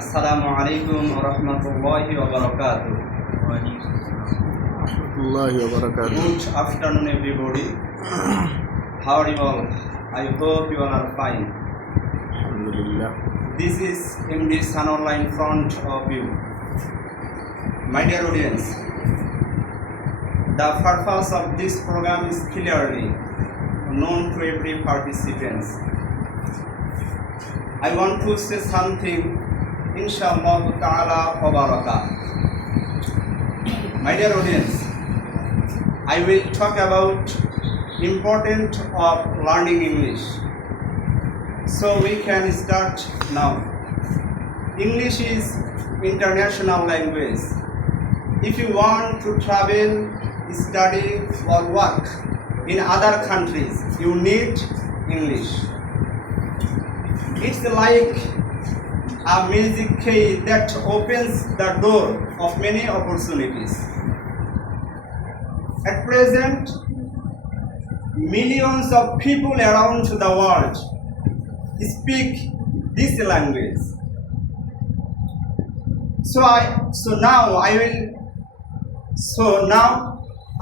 Assalamu alaikum wa rahmatullahi wa barakatuh. Good afternoon, everybody. How are you all? I hope you all are fine. Alhamdulillah. This is MD Sanullah in front of you. My dear audience, the purpose of this program is clearly known to every participant. I want to say something, inshallah ta'ala wa barakah. My dear audience, I will talk about importance of learning English. So we can start now. English is international language. If you want to travel, study or work in other countries, you need English. It's like a magic key that opens the door of many opportunities. At present, millions of people around the world speak this language. So now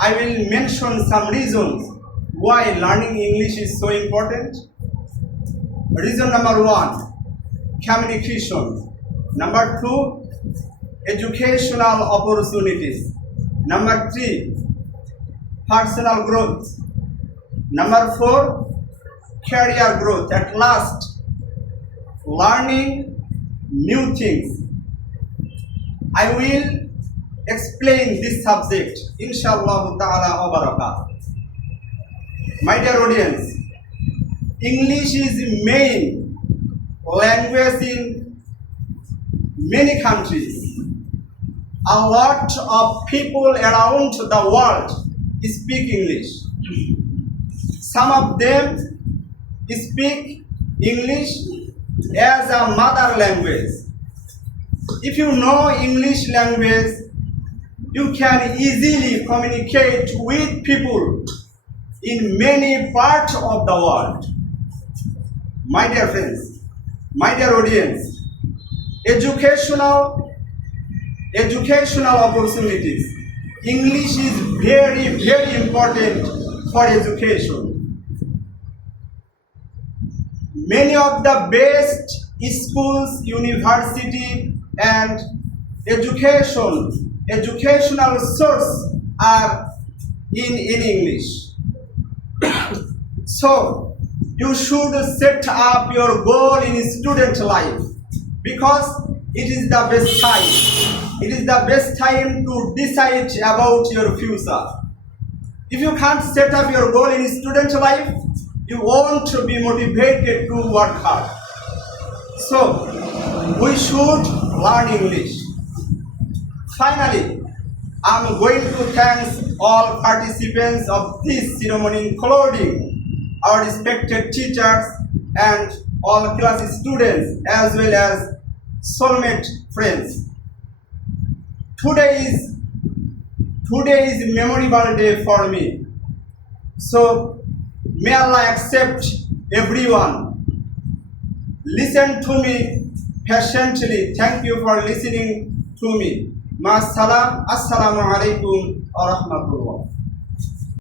I will mention some reasons why learning English is so important. Reason number 1, communication. Number 2, educational opportunities. Number 3, personal growth. Number 4, career growth. At last, learning new things. I will explain this subject, inshallah ta'ala wa barakah. My dear audience, English is the main language in many countries. A lot of people around the world speak English. Some of them speak English as a mother language. If you know English language, you can easily communicate with people in many parts of the world. My dear friends, my dear audience, educational opportunities. English is very, very important for education. Many of the best schools, university, and educational sources are in English. So you should set up your goal in student life, because it is the best time. It is the best time to decide about your future. If you can't set up your goal in student life, you won't be motivated to work hard. So we should learn English. Finally, I'm going to thank all participants of this ceremony, including our respected teachers and all class students, as well as soulmate friends. Today is a memorable day for me. So may Allah accept everyone. Listen to me patiently. Thank you for listening to me. Ma salam. Assalamu alaikum wa rahmatullah.